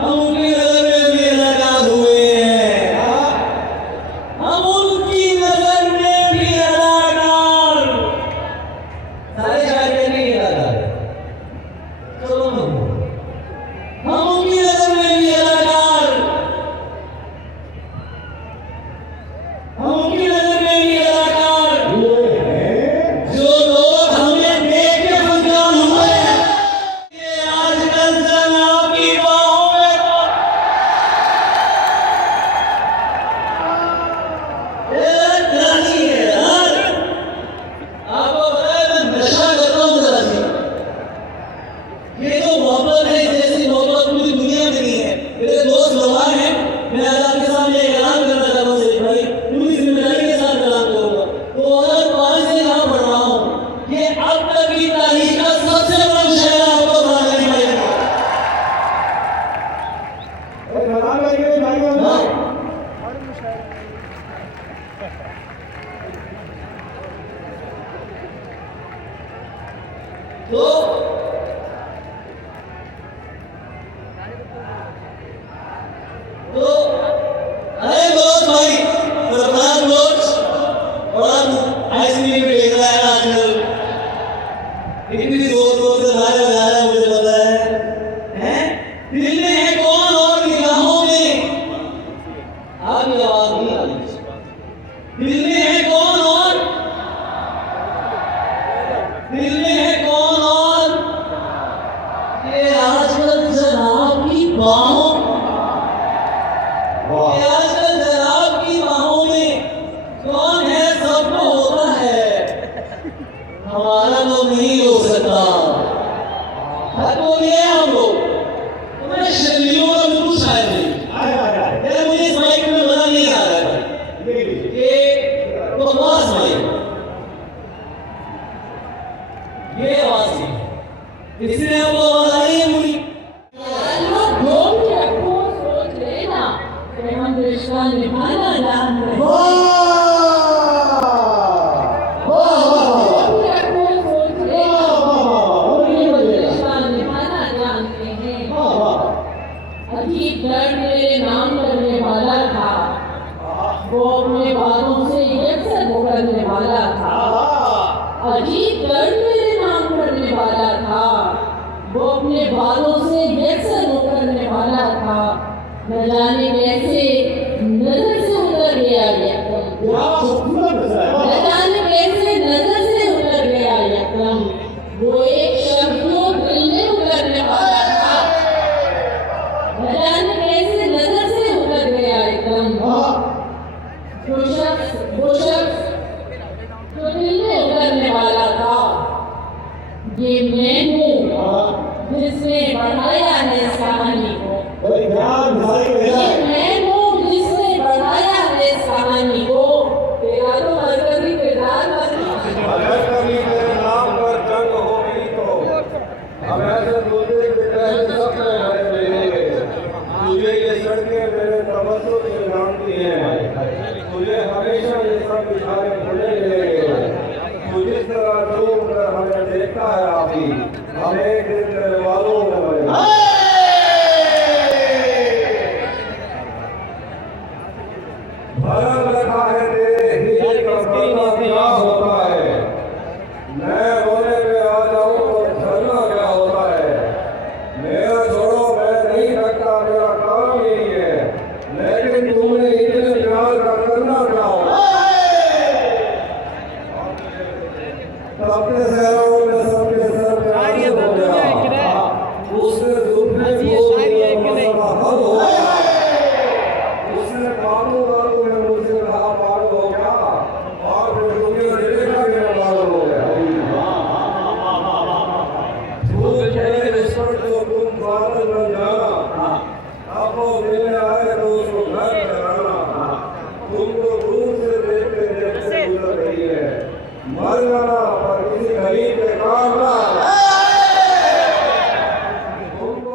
हम उनकी नजर में भी अदाकार हुए हैं, हम उनकी नजर में भी अदाकार, सारे शायर के नहीं अदाकार, चलो हम उनकी नजर में भी अदाकार, हम उनकी नजर में भी अदाकार, जो लोग हमें देख के बदनाम हुए, ये आजकल जनाब की बाहों में कराची है यार, आपको पता है मैं नशा करता हूँ कराची, ये तो मोहब्बत है जैसी मोहब्बत पूरी दुनिया में नहीं है। मेरे दोस्त जवान हैं, मैं आज आपके सामने एक ऐलान करना चाहता हूँ शेख भाई, पूरी जिम्मेदारी के साथ ऐलान करूँगा। 2005 से यहाँ पढ़ रहा हूँ, ये अब तक की तारीख का सबसे बड़ा मुशायरा आपको सुनाने नहीं पड़ेगा। तो अरे बलोच भाई, सरफराज बलोच और आइसक्रीम बेच रहा है आजकल, इतनी जोर जोर से गाना गा रहा है, मुझे पता है? दिल में है कौन और निगाहों में, आपकी आवाज नहीं आ रही, दिल में है कौन और, दिल में है कौन और, ये आजकल जनाब की बाहों, ये आजकल जनाब की बाहों में कौन है, सबको होता है, हमारा तो नहीं हो सकता, हद हो गया हम लोग, तुम्हें शर्मियों का बिल्कुल शायद नहीं, यार मुझे इस माइक में मजा नहीं आ रहा है, ये बकवास माइक, ये आवाज थी, इसलिए आपको आवाज आ रही है पूरी, हम रिश्ता निभाना जान रहे हैं। रिश्ता निभाना जानते हैं। अजीब दर्द मेरे नाम करने वाला था, वो अपने बालों से यकसर मुकरने वाला था। अजीब दर्द मेरे नाम करने वाला था, वो अपने बालों से यकसर मुकरने वाला था। न जाने कैसे नजर से उतर गया यकदम, न जाने कैसे नजर से उतर गया यकदम, वो एक शब्द जो दिल में उतरने वाला था, न जाने कैसे नजर से उतर गया एकदम, वो शख्स जो दिल में उतरने वाला था, ये मैं हूँ जिसने बढ़ाया है इस कहानी को, मैं हूँ जिसने बढ़ाया है इस कहानी को, तेरा तो मरकजी किरदार बना। अगर कभी मेरे नाम पर जंग होगी तो हम ऐसे दूसरे बेटे सब में भरे मिलेंगे। तुझे ये सड़कें मेरे तवज्जो से जानती हैं, तुझे हमेशा ये सब इशारे खुले मिलेंगे। तू जिस तरह झूम कर हमें देखता है अभी, हम एक दिन तेरे वालों में मरेंगे। भरम रखा है तेरे हिस्से का बदला क्या होता है, मैं रोने पे आ जाऊं तो झरना क्या होता है। मेरा छोड़ो मैं नहीं सकता, मेरा काम यही है, लेकिन तुमने इतने प्यार का करना क्या होगा। सबके शहरों में सबके सर पे आंसू हो गया, उसने जुल्फे बोल दिया मसला हल हो गया, उसने मालूम में मुझसे कहा पागल हो गया, और फिर दुनिया देखा कि मैं पागल हो गया। झूठ मेरे इस पर तो तुम पागल बन जाना, अब वो मिलने आए तो उसको घर में रहना, तुमको दूर से देखते देखते गुजर रही है, मर जाना पर किसी गरीब के काम ना आना। तुमको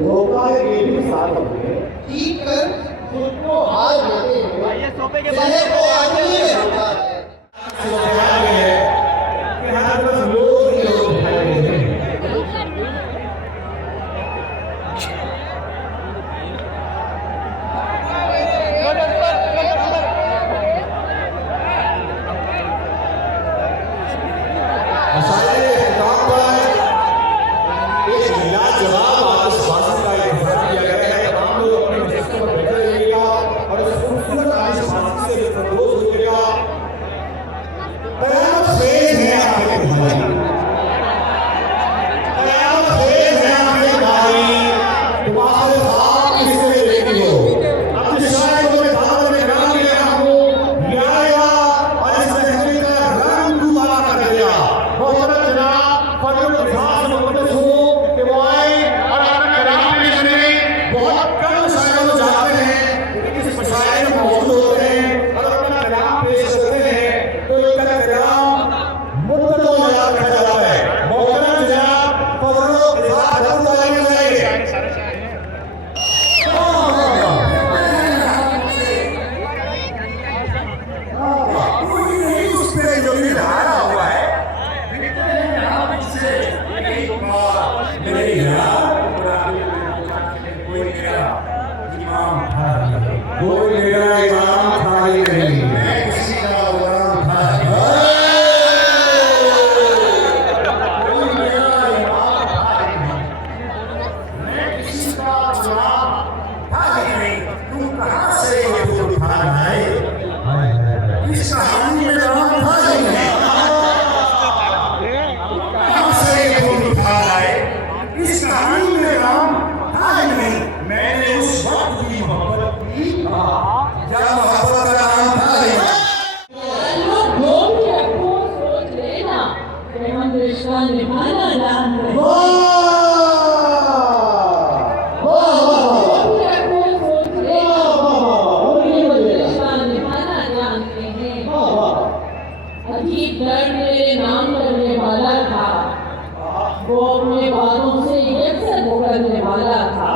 धोखा है ये भी साथ अपने जीत कर खुद को हार देते हैं ये सोफे के जहर को आदमी में होता है कि हर बस लोग ही लोग हैं मसाले काम पर एक लाजवाब आतिशबाजी का इंतजाम किया गया है। तमाम लोग अपने मस्जिद पर बैठे रहिएगा और इस खूबसूरत आतिशबाजी से लुत्फ़अंदोज़ होइएगा। कयामत ख़ेज़ है आपके भाई, कयामत ख़ेज़ है आपके भाई, तुम्हारे ख्वाब किसने देखे हो? अपने शायरों में दामन में गान ले रहा हूँ, ये आया और इस महफिल का रंग दुबारा कर दिया। मोहतरम जनाब, फजल लिहाज मुक़द्दस हूँ कि वो आए और अपने कलाम पेश करें। बहुत कम शायर लोग जाते हैं, लेकिन इस मशाइर में मौजूद होते हैं और अपना कलाम पेश करते हैं, तो इनका कलाम मुद्दतों में याद रखा जाता है। मोहतरम जनाब, फजल लिहाज रहमतुल्लाह अलैह उस पे जो भी धारा हुआ है मेरे यार कोई मेरा इमाम था ही नहीं, मैं किसी का गुलाम था ही कोई मेरा इमाम था ही नहीं, मैं किसी का गुलाम था ही नहीं। तू कहाँ से ये फूल उठा लाए? इस कहानी में राम था ही नहीं, कहाँ से ये फूल उठा लाए? इस कहानी में राम था ही नहीं। मैंने उस वक्त की मोहब्बत की जब मोहब्बत का नाम था ही नहीं। लोग जो भी रखो सोच लेना कि हम रिश्ता निभाना जान रहे हैं। जो भी रखो सोच लेना कि हम रिश्ता निभाना जानते हैं। अजीब दर्द मेरे नाम करने वाला था, वो अपने बालों से यकसर मुकरने वाला था।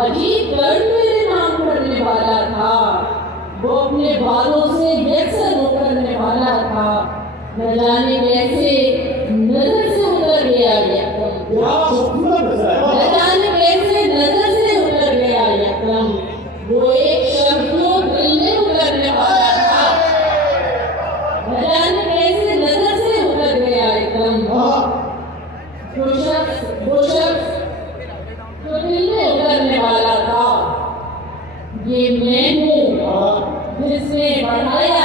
अजीब दर्द मेरे नाम करने वाला था, वो अपने बालों से यकसर मुकरने वाला था। न जाने कैसे नजर से उतर गया यकदम, न जाने कैसे नजर से उतर गया यकदम। वो एक शब्द जो दिल में उतरने वाला था, न जाने कैसे नजर से उतर गया एकदम। वो शख्स जो दिल में उतरने वाला था, ये मैं हूँ जिसने बढ़ाया